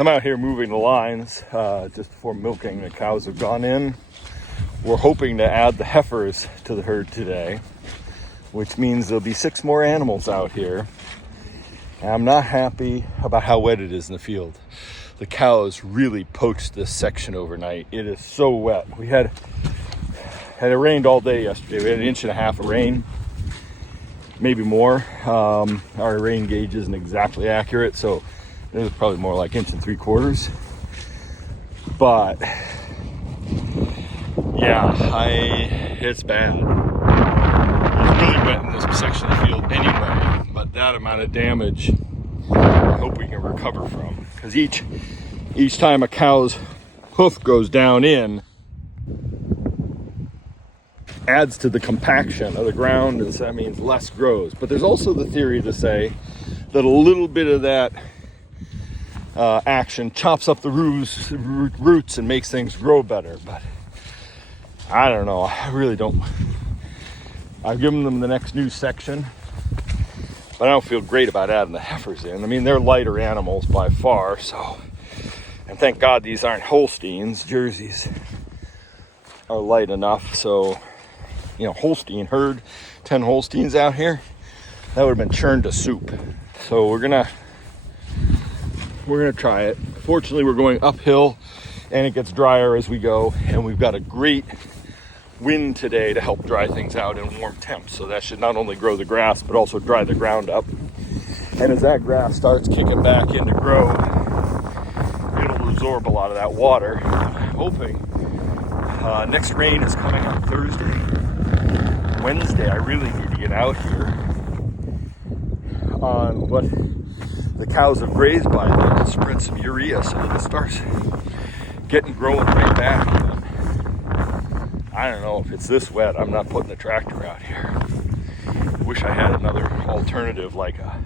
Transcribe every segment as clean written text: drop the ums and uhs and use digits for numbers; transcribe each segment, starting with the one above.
I'm out here moving the lines just before milking. The cows have gone in. We're hoping to add the heifers to the herd today, which means there'll be 6 more animals out here. And I'm not happy about how wet it is in the field. The cows really poached this section overnight. It is so wet. It rained all day yesterday. We had 1.5 inches of rain, maybe more. Our rain gauge isn't exactly accurate, so it was probably more like 1.75 inches. But yeah, it's bad. It's really wet in this section of the field anyway, but that amount of damage, I hope we can recover from. Because each time a cow's hoof goes down in, adds to the compaction of the ground, and so that means less grows. But there's also the theory to say that a little bit of that action chops up the roots and makes things grow better. But I don't know. I really don't. I've given them the next new section, but I don't feel great about adding the heifers in. I mean, they're lighter animals by far, so. And thank God these aren't Holsteins. Jerseys are light enough, so. Holstein herd, 10 Holsteins out here, that would have been churned to soup. So we're gonna try it. Fortunately, we're going uphill and it gets drier as we go, and we've got a great wind today to help dry things out in warm temps. So that should not only grow the grass but also dry the ground up. And as that grass starts kicking back into grow, it'll absorb a lot of that water. I'm hoping next rain is coming on Thursday. Wednesday, I really need to get out here on what the cows have grazed by then and spread some urea so that it starts growing right back again. I don't know if it's this wet. I'm not putting the tractor out here. Wish I had another alternative like a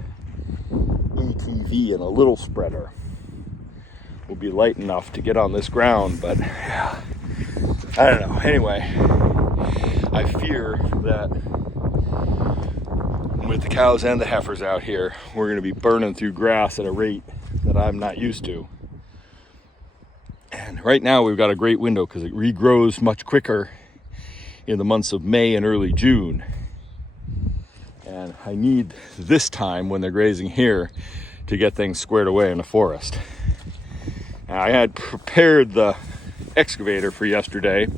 ATV and a little spreader. Will be light enough to get on this ground, but yeah, I don't know. Anyway, I fear that with the cows and the heifers out here, we're going to be burning through grass at a rate that I'm not used to. And right now we've got a great window because it regrows much quicker in the months of May and early June. And I need this time when they're grazing here to get things squared away in the forest. Now, I had prepared the excavator for yesterday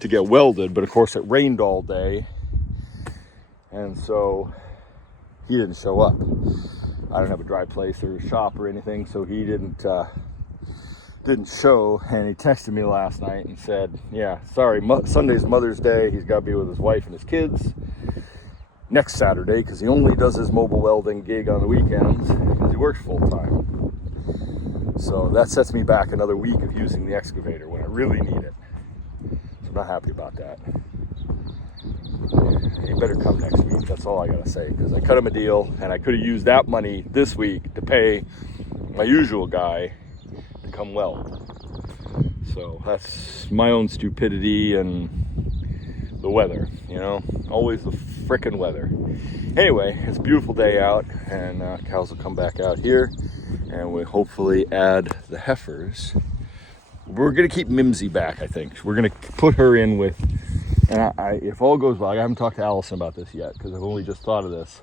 to get welded, but of course it rained all day, and so he didn't show up. I don't have a dry place or a shop or anything, so he didn't show. And he texted me last night and said, yeah, sorry, Sunday's Mother's Day, he's got to be with his wife and his kids next Saturday, because he only does his mobile welding gig on the weekends because he works full-time. So that sets me back another week of using the excavator when I really need it. I'm not happy about that. He better come next week. That's all I gotta say, because I cut him a deal and I could have used that money this week to pay my usual guy to come weld. So that's my own stupidity and the weather, always the frickin' weather. Anyway, it's a beautiful day out, and cows will come back out here, and we hopefully add the heifers. We're going to keep Mimsy back, I think. We're going to put her in with, and if all goes well, I haven't talked to Allison about this yet because I've only just thought of this.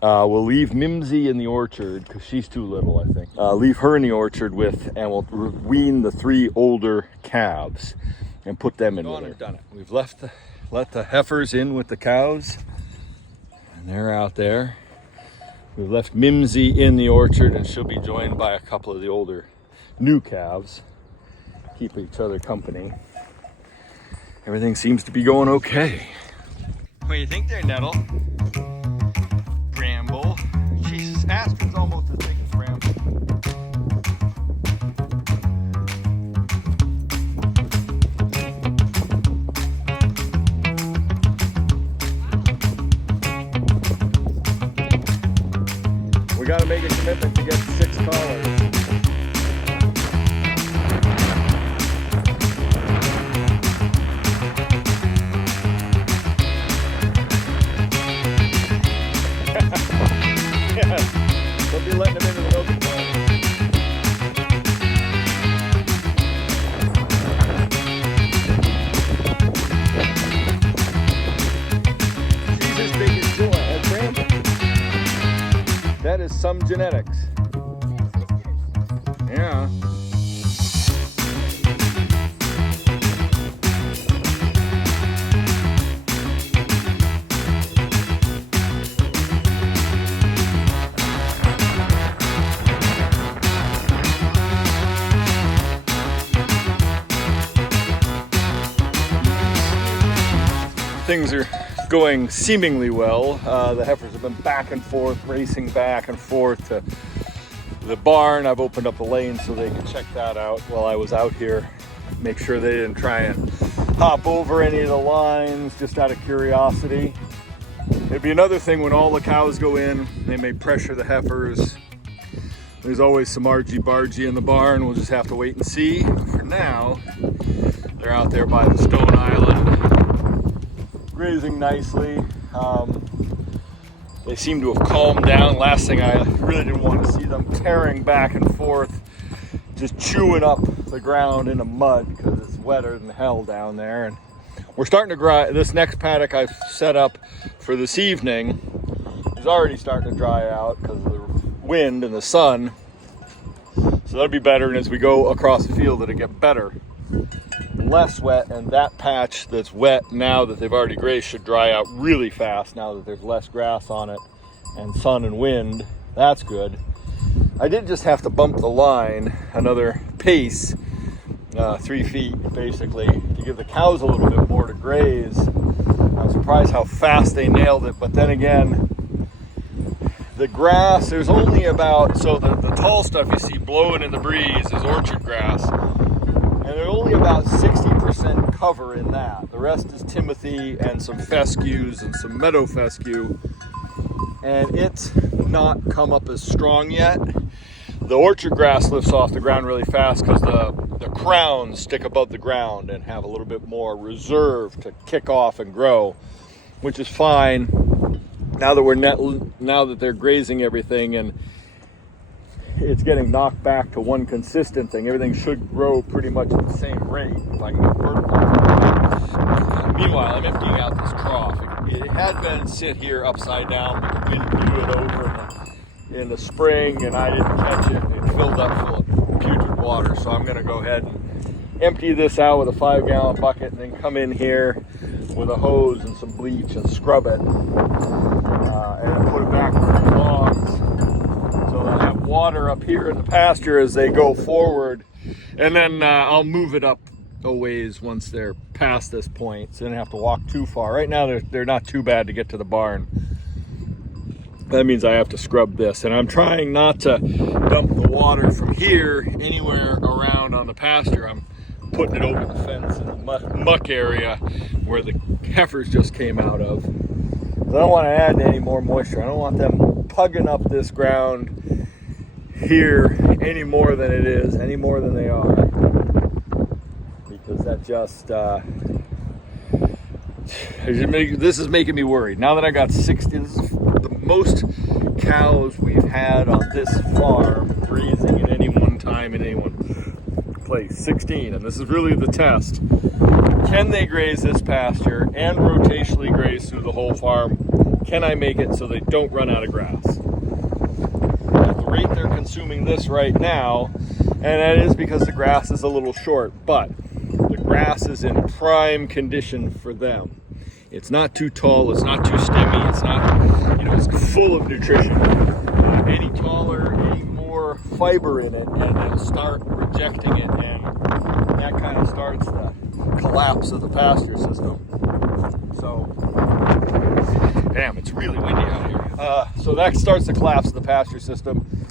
We'll leave Mimsy in the orchard because she's too little, I think. Leave her in the orchard and we'll wean the 3 older calves and put them in with her. Done it. We've let the heifers in with the cows, and they're out there. We've left Mimsy in the orchard, and she'll be joined by a couple of the older new calves. Keep each other company. Everything seems to be going okay. What do you think there, Nettle? Bramble. Jesus, Astrid's almost as big as Bramble. We gotta make a commitment to get 6 collars. They'll be letting them into the milking plant. some genetics. Yeah. Things are going seemingly well. The heifers have been back and forth, racing back and forth to the barn. I've opened up a lane so they can check that out while I was out here. Make sure they didn't try and hop over any of the lines, just out of curiosity. It'd be another thing when all the cows go in, they may pressure the heifers. There's always some argy-bargy in the barn. We'll just have to wait and see. For now, they're out there by the stone island, grazing nicely. They seem to have calmed down. Last thing, I really didn't want to see them tearing back and forth, just chewing up the ground in the mud because it's wetter than hell down there. And we're starting to dry. This next paddock I've set up for this evening is already starting to dry out because of the wind and the sun. So that'll be better. And as we go across the field, it'll get better. Less wet, and that patch that's wet now that they've already grazed should dry out really fast now that there's less grass on it and sun and wind. That's good. I did just have to bump the line another pace, 3 feet basically, to give the cows a little bit more to graze. I'm surprised how fast they nailed it, but then again, the grass, there's only about, so the tall stuff you see blowing in the breeze is orchard grass. And there's only about 60% cover in that. The rest is timothy and some fescues and some meadow fescue. And it's not come up as strong yet. The orchard grass lifts off the ground really fast because the crowns stick above the ground and have a little bit more reserve to kick off and grow, which is fine. Now that they're grazing everything and it's getting knocked back to one consistent thing, everything should grow pretty much at the same rate if I can get vertical. Meanwhile, I'm emptying out this trough. It had been sit here upside down, but the wind blew it over in the spring and I didn't catch it. It filled up full of putrid water, so I'm going to go ahead and empty this out with a 5-gallon bucket and then come in here with a hose and some bleach and scrub it and put it back where it belongs. They'll have water up here in the pasture as they go forward, and then I'll move it up a ways once they're past this point, so they don't have to walk too far. Right now they're not too bad to get to the barn. That means I have to scrub this, and I'm trying not to dump the water from here anywhere around on the pasture. I'm putting it over the fence in the muck area where the heifers just came out of. I don't want to add any more moisture. I don't want them pugging up this ground here any more than it is, any more than they are, because that just this is making me worried. Now that I got 60, this is the most cows we've had on this farm grazing at any one time in any one place, 16, and this is really the test. Can they graze this pasture and rotationally graze through the whole farm? Can I make it so they don't run out of grass? At the rate they're consuming this right now, and that is because the grass is a little short, but the grass is in prime condition for them. It's not too tall, it's not too stemmy, it's not, it's full of nutrition. Any taller, any more fiber in it, and they'll start rejecting it, and that kind of starts the collapse of the pasture system. So, damn, it's really windy out here. So that starts the collapse of the pasture system,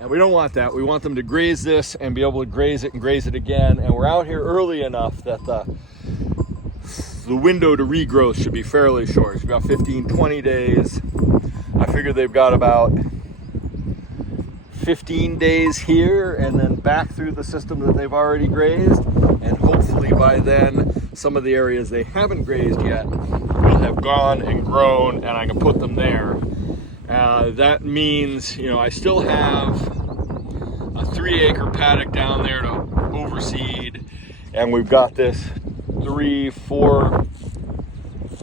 and we don't want that. We want them to graze this and be able to graze it and graze it again, and we're out here early enough that the window to regrowth should be fairly short. It's about 15-20 days. I figure they've got about 15 days here and then back through the system that they've already grazed, and hopefully by then some of the areas they haven't grazed yet will have gone and grown and I can put them there. That means, I still have a 3-acre paddock down there to overseed, and we've got this 3, 4,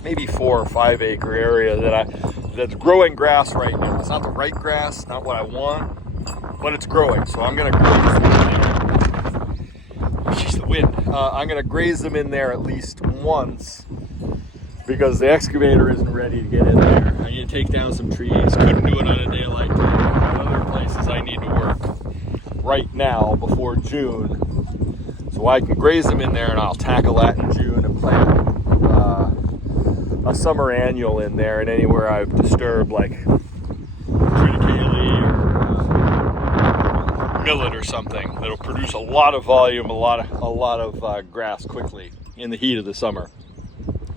maybe 4 or 5 acre area that that's growing grass right now. It's not the right grass, not what I want, but it's growing. So I'm gonna graze them in there. Jeez, the wind. I'm gonna graze them in there at least once because the excavator isn't ready to get in there. I need to take down some trees. Couldn't do it on a day like today. I have other places I need to work right now before June. So I can graze them in there, and I'll tackle that in June and plant a summer annual in there, and anywhere I've disturbed, like triticale or millet or something, that'll produce a lot of volume, a lot of grass quickly in the heat of the summer.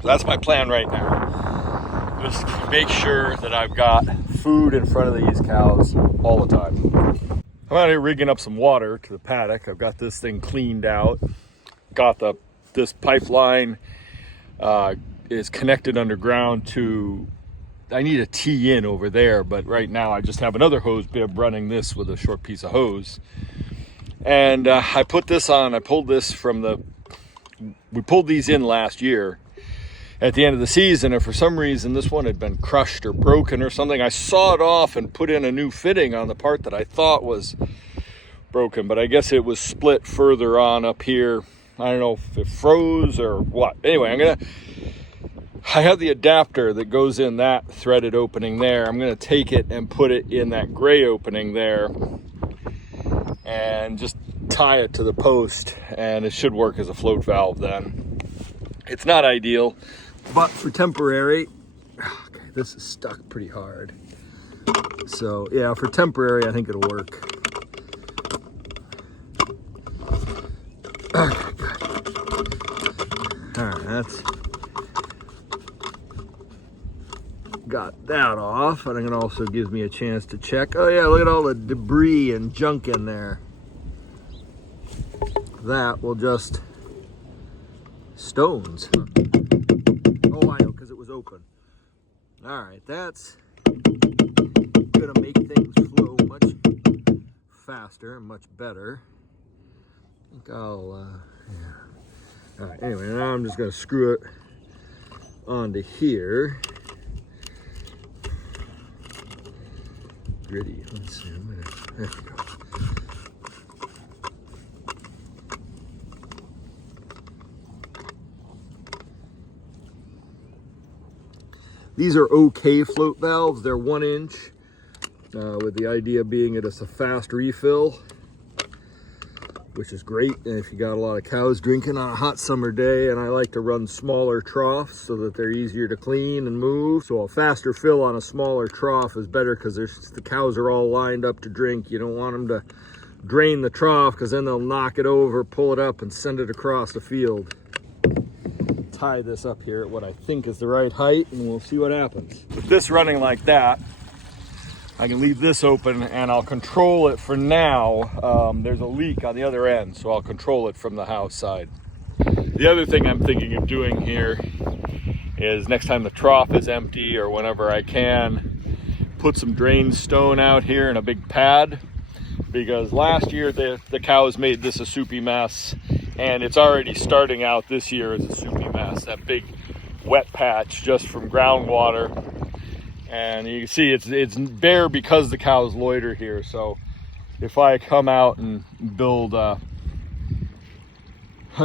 So that's my plan right now. Just make sure that I've got food in front of these cows all the time. I'm out here rigging up some water to the paddock. I've got this thing cleaned out. Got this pipeline is connected underground to, I need a tee in over there, but right now I just have another hose bib running this with a short piece of hose. And I put this on, I pulled this from we pulled these in last year at the end of the season, and for some reason this one had been crushed or broken or something. I sawed off and put in a new fitting on the part that I thought was broken, but I guess it was split further on up here. I don't know if it froze or what. Anyway, I have the adapter that goes in that threaded opening there. I'm gonna take it and put it in that gray opening there and just tie it to the post, and it should work as a float valve then. It's not ideal, but for temporary, okay, this is stuck pretty hard. So yeah, for temporary, I think it'll work. Okay, good. All right, that's got that off, and it also gives me a chance to check. Oh yeah, look at all the debris and junk in there. That will just stones. Oh, I know, because it was open. All right, that's gonna make things flow much faster and much better. I think I'll, yeah. All right, anyway, now I'm just gonna screw it onto here. Gritty, let's see, there we go. These are okay float valves. They're 1 inch, with the idea being it's a fast refill, which is great. And if you got a lot of cows drinking on a hot summer day, and I like to run smaller troughs so that they're easier to clean and move. So a faster fill on a smaller trough is better because the cows are all lined up to drink. You don't want them to drain the trough because then they'll knock it over, pull it up, and send it across the field. Tie this up here at what I think is the right height, and we'll see what happens. With this running like that, I can leave this open and I'll control it for now. There's a leak on the other end, so I'll control it from the house side. The other thing I'm thinking of doing here is next time the trough is empty, or whenever I can, put some drained stone out here in a big pad, because last year the cows made this a soupy mess, and it's already starting out this year as a soupy mess. That big wet patch just from groundwater. And you can see it's bare because the cows loiter here. So if I come out and build a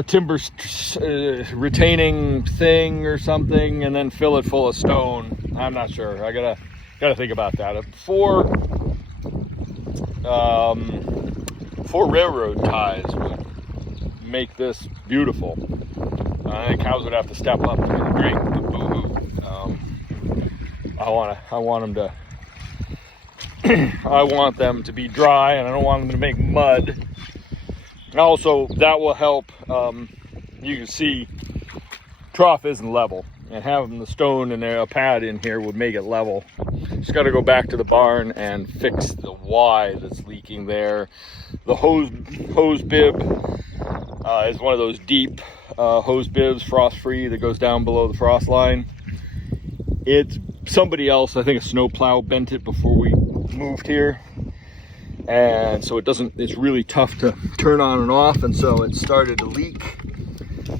timber retaining thing or something and then fill it full of stone, I'm not sure. I gotta think about that. Four railroad ties would make this beautiful. I think cows would have to step up to get a drink, but boo-hoo. I want them to be dry, and I don't want them to make mud. And also, that will help. You can see, trough isn't level, and having the stone and a pad in here would make it level. Just got to go back to the barn and fix the Y that's leaking there. The hose bib is one of those deep hose bibs, frost-free, that goes down below the frost line. It's somebody else, I think a snowplow, bent it before we moved here, and so it's really tough to turn on and off, and so it started to leak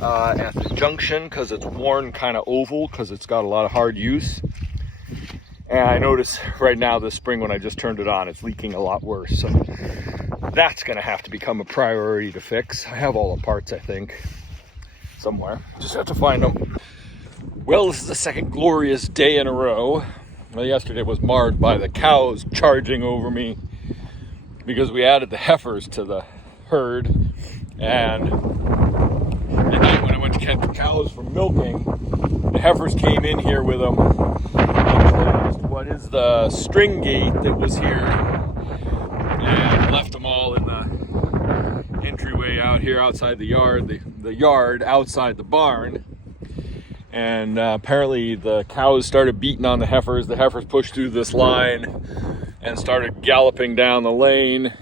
at the junction because it's worn kind of oval because it's got a lot of hard use. And I notice right now this spring when I just turned it on, it's leaking a lot worse. So that's gonna have to become a priority to fix. I have all the parts, I think, somewhere. Just have to find them. Well, this is the second glorious day in a row. Well, yesterday was marred by the cows charging over me because we added the heifers to the herd. And at night when I went to catch the cows from milking, the heifers came in here with them and closed what is the string gate that was here and left them all in the entryway out here outside the yard, the yard outside the barn. And apparently the cows started beating on the heifers. The heifers pushed through this line and started galloping down the lane,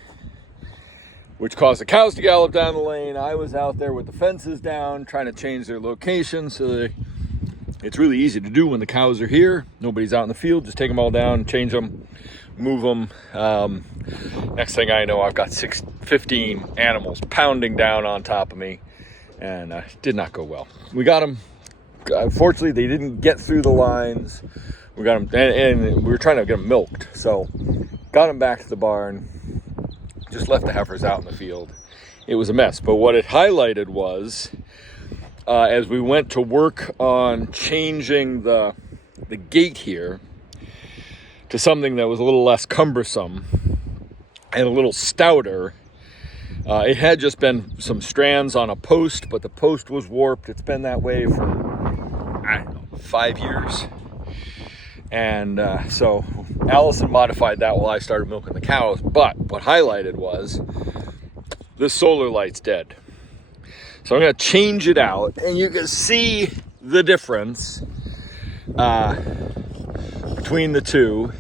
which caused the cows to gallop down the lane. I was out there with the fences down trying to change their location so it's really easy to do when the cows are here. Nobody's out in the field. Just take them all down, change them, move them. Next thing I know, I've got 15 animals pounding down on top of me, and did not go well. We got them. Unfortunately, they didn't get through the lines. We got them, and we were trying to get them milked. So got them back to the barn, just left the heifers out in the field. It was a mess. But what it highlighted was, as we went to work on changing the gate here to something that was a little less cumbersome and a little stouter, it had just been some strands on a post, but the post was warped. It's been that way for, I don't know, 5 years. And so Allison modified that while I started milking the cows. But what highlighted was this solar light's dead. So I'm going to change it out, and you can see the difference between the two.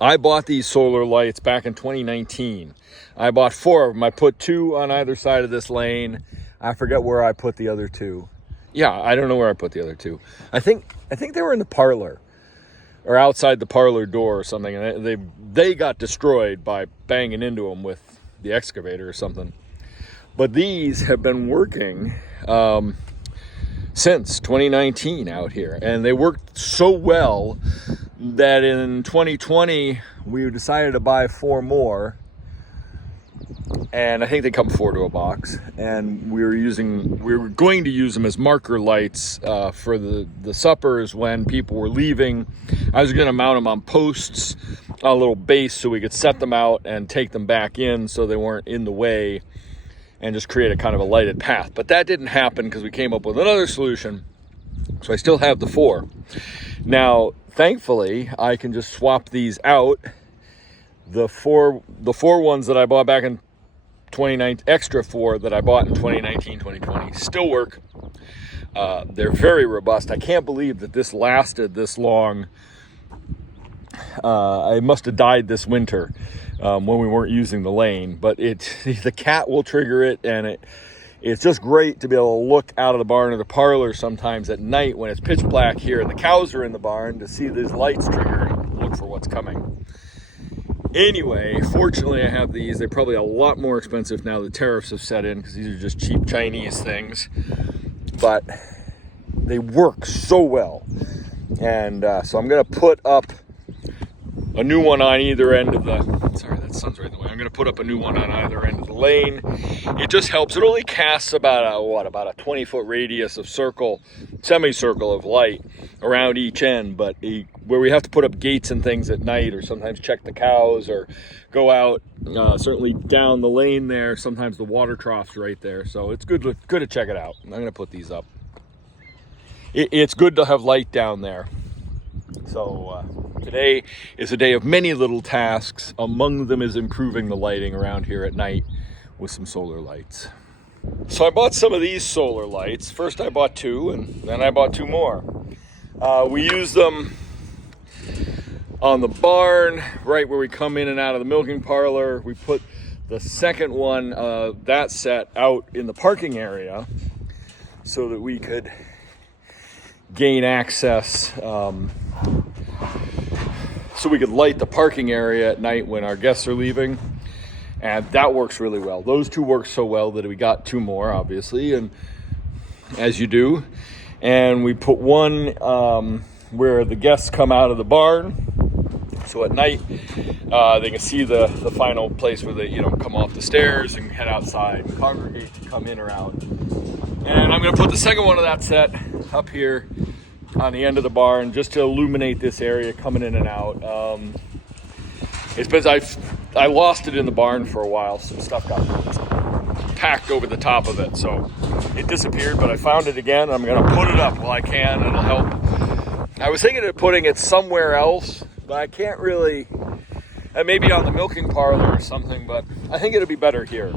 I bought these solar lights back in 2019. I bought 4 of them. I put 2 on either side of this lane. I forget where I put the other 2. Yeah, I don't know where I put the other 2. I think they were in the parlor or outside the parlor door or something, and they got destroyed by banging into them with the excavator or something. But these have been working since 2019 out here, and they worked so well that in 2020 we decided to buy 4 more. And I think they come 4 to a box, and we were going to use them as marker lights for the suppers when people were leaving. I was going to mount them on posts on a little base so we could set them out and take them back in so they weren't in the way, and just create a kind of a lighted path. But that didn't happen because we came up with another solution. So I still have the 4. Now, thankfully, I can just swap these out. The four ones that I bought back in 2019, extra 4 that I bought in 2019, 2020, still work. They're very robust. I can't believe that this lasted this long. I must have died this winter when we weren't using the lane, but the cat will trigger it, and it's just great to be able to look out of the barn or the parlor sometimes at night when it's pitch black here and the cows are in the barn to see these lights trigger and look for what's coming. Anyway, fortunately I have these. They're probably a lot more expensive now the tariffs have set in because these are just cheap Chinese things, but they work so well. And so I'm going to put up a new one on either end of the, sorry, that sun's right in the way. I'm going to put up a new one on either end of the lane. It just helps. It only casts about a 20-foot radius of semicircle of light around each end, but where we have to put up gates and things at night, or sometimes check the cows, or go out, certainly down the lane there, sometimes the water trough's right there. So it's good to check it out. I'm going to put these up. It's good to have light down there. So today is a day of many little tasks. Among them is improving the lighting around here at night with some solar lights. So I bought some of these solar lights. First I bought 2, and then I bought 2 more. We use them on the barn, right where we come in and out of the milking parlor. We put the second one, that set, out in the parking area so that we could gain access, so we could light the parking area at night when our guests are leaving. And that works really well. Those 2 work so well that we got 2 more, obviously, and as you do. And we put one where the guests come out of the barn, So at night, they can see the final place where they, come off the stairs and head outside and congregate to come in or out. And I'm going to put the second one of that set up here on the end of the barn just to illuminate this area coming in and out. It's because I lost it in the barn for a while. Some stuff got packed over the top of it, so it disappeared, but I found it again. I'm going to put it up while I can. It'll help. I was thinking of putting it somewhere else, but I can't really, maybe on the milking parlor or something, but I think it'll be better here.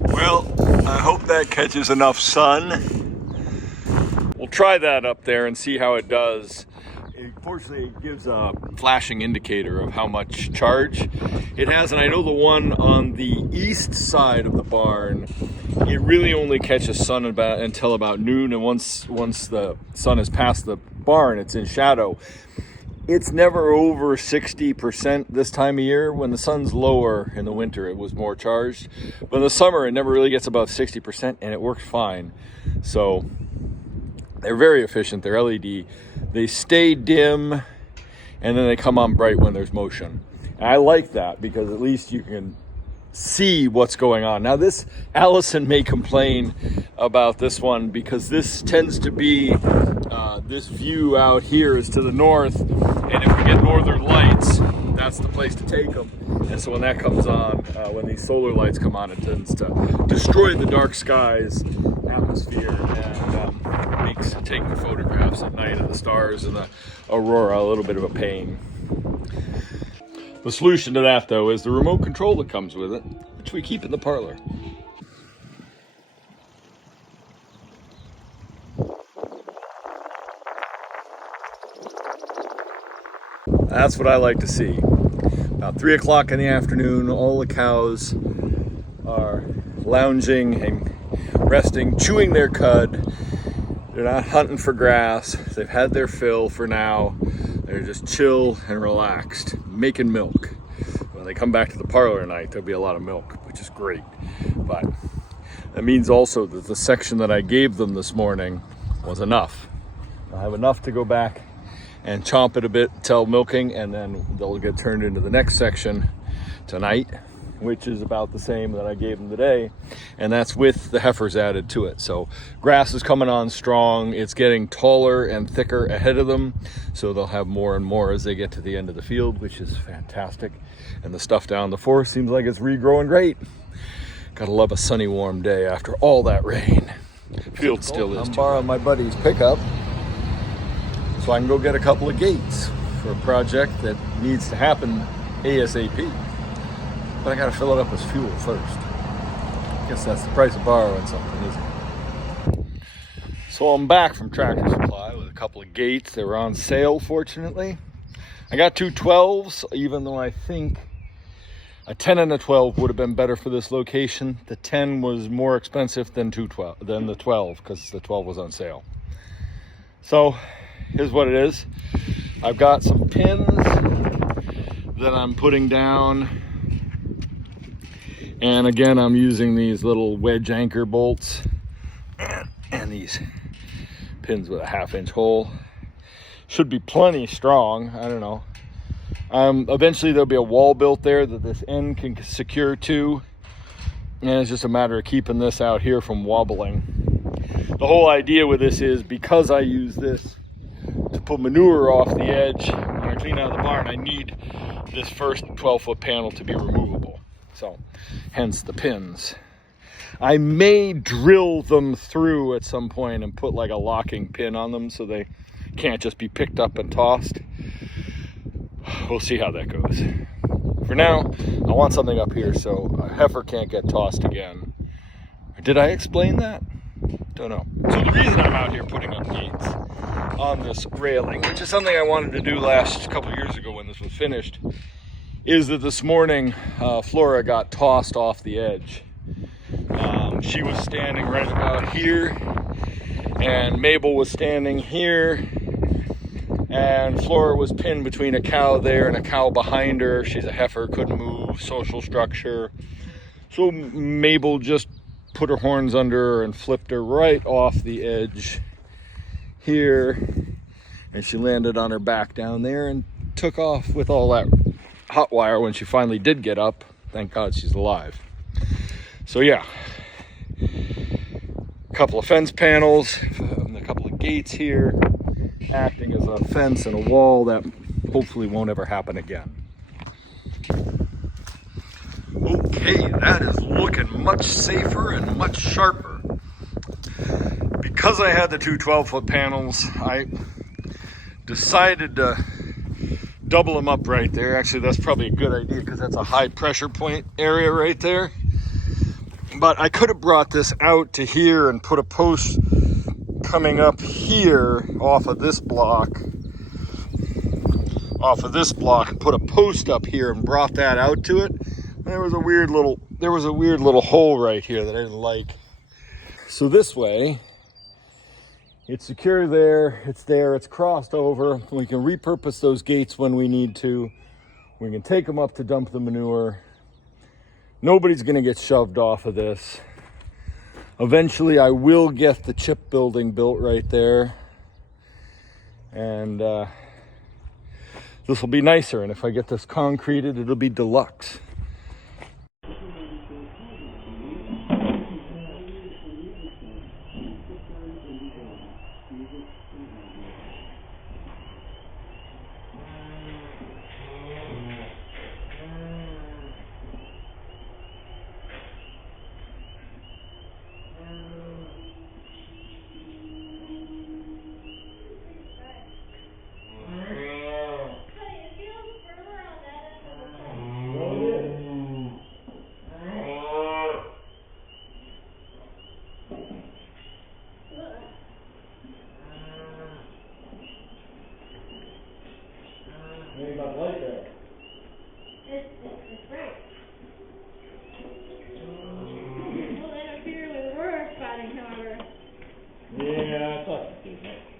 Well, I hope that catches enough sun. We'll try that up there and see how it does. Fortunately, it gives a flashing indicator of how much charge it has, and I know the one on the east side of the barn, it really only catches sun until about noon, and once the sun is past the barn, it's in shadow. It's never over 60% this time of year. When the sun's lower in the winter, it was more charged, but in the summer, it never really gets above 60%, and it works fine. So they're very efficient. They're LED. They stay dim, and then they come on bright when there's motion. And I like that because at least you can see what's going on. Now this, Allison may complain about this one because this tends to be, this view out here is to the north, and if we get northern lights, that's the place to take them. And so when that comes on, when these solar lights come on, it tends to destroy the dark skies atmosphere and makes taking photographs at night of the stars and the aurora a little bit of a pain. The solution to that, though, is the remote control that comes with it, which we keep in the parlor. That's what I like to see. About 3 o'clock in the afternoon, all the cows are lounging and resting, chewing their cud. They're not hunting for grass. They've had their fill for now. They're just chill and relaxed, making milk. When they come back to the parlor at night, there'll be a lot of milk, which is great. But that means also that the section that I gave them this morning was enough. I'll have enough to go back and chomp it a bit till milking, and then they'll get turned into the next section tonight, which is about the same that I gave them today, and that's with the heifers added to it. So grass is coming on strong. It's getting taller and thicker ahead of them, so they'll have more and more as they get to the end of the field, which is fantastic. And the stuff down the forest seems like it's regrowing great. Gotta love a sunny, warm day after all that rain. Field still is. I'm borrowing my buddy's pickup so I can go get a couple of gates for a project that needs to happen ASAP. But I gotta fill it up as fuel first. I guess that's the price of borrowing something, isn't it? So I'm back from Tractor Supply with a couple of gates. They were on sale, fortunately. I got two 12s, even though I think a 10 and a 12 would have been better for this location. The 10 was more expensive than the 12 because the 12 was on sale. So here's what it is. I've got some pins that I'm putting down. And again, I'm using these little wedge anchor bolts and these pins with a 1/2 inch hole. Should be plenty strong. I don't know. Eventually there'll be a wall built there that this end can secure to. And it's just a matter of keeping this out here from wobbling. The whole idea with this is because I use this to put manure off the edge when I clean out the barn, I need this first 12-foot panel to be removable. So, hence the pins. I may drill them through at some point and put like a locking pin on them so they can't just be picked up and tossed. We'll see how that goes. For now, I want something up here so a heifer can't get tossed again. Did I explain that? Don't know. So the reason I'm out here putting up gates on this railing, which is something I wanted to do last couple years ago when this was finished, is that this morning Flora got tossed off the edge. She was standing right about here, and Mabel was standing here, and Flora was pinned between a cow there and a cow behind her. She's a heifer, couldn't move, social structure. So Mabel just put her horns under her and flipped her right off the edge here. and she landed on her back down there and took off with all that hot wire when she finally did get up. Thank God she's alive. So yeah, a couple of fence panels, a couple of gates here, acting as a fence and a wall that hopefully won't ever happen again. Okay, that is looking much safer and much sharper. Because I had the two 12-foot panels, I decided to double them up right there. Actually, that's probably a good idea because that's a high pressure point area right there. But I could have brought this out to here and put a post coming up here off of this block, and put a post up here and brought that out to it. There was a weird little hole right here that I didn't like. So this way, it's secure there, it's crossed over. We can repurpose those gates when we need to. We can take them up to dump the manure. Nobody's gonna get shoved off of this. Eventually I will get the chip building built right there. And this will be nicer. And if I get this concreted, it'll be deluxe. It's right. Well, it appears with we're spotting, however. Yeah, I thought you did that.